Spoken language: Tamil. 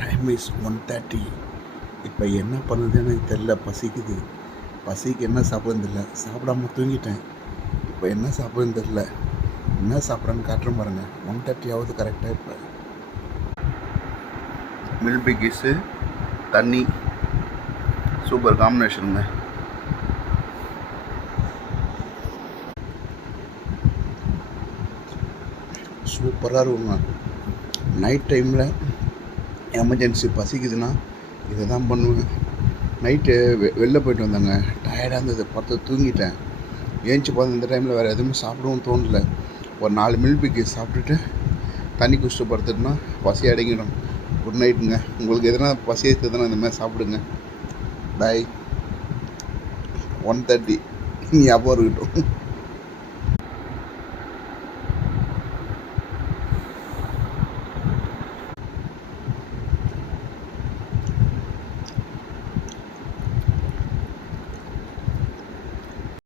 Time is 1:30. இப்போ என்ன பண்ணுதுன்னு எனக்கு தெரில. பசிக்கு என்ன சாப்பிட்றதுன்னு தெரில. சாப்பிடாம தூங்கிட்டேன். இப்போ என்ன சாப்பிட்றதுன்னு தெரில. என்ன சாப்பிட்றேன்னு காட்டுறேன் பாருங்க. 1:30 ஆகுது கரெக்டாக. இப்போ மில்க் பிக்கிஸு தண்ணி சூப்பர் காம்பினேஷனுங்க. சூப்பராக இருக்குங்க. நைட் டைமில் எமர்ஜென்சி பசிக்குதுன்னா இதை தான் பண்ணுவேன். நைட்டு வெளில போய்ட்டு வந்தாங்க, டயர்டாக இருந்தது, படுத்து தூங்கிட்டேன். ஏஞ்சி பார்த்து இந்த டைமில் வேறு எதுவுமே சாப்பிடவும் தோணலை. ஒரு 4 மில்க் பிக்கிஸ் சாப்பிட்டுட்டு தண்ணி குடிச்சிட்டு படுத்துட்டுனா பசி அடங்கிடும். குட் நைட்டுங்க. உங்களுக்கு எதனா பசி எடுத்ததுன்னா இந்த மாதிரி சாப்பிடுங்க. பாய். 1:30 ஞாபகம் இருக்கட்டும்.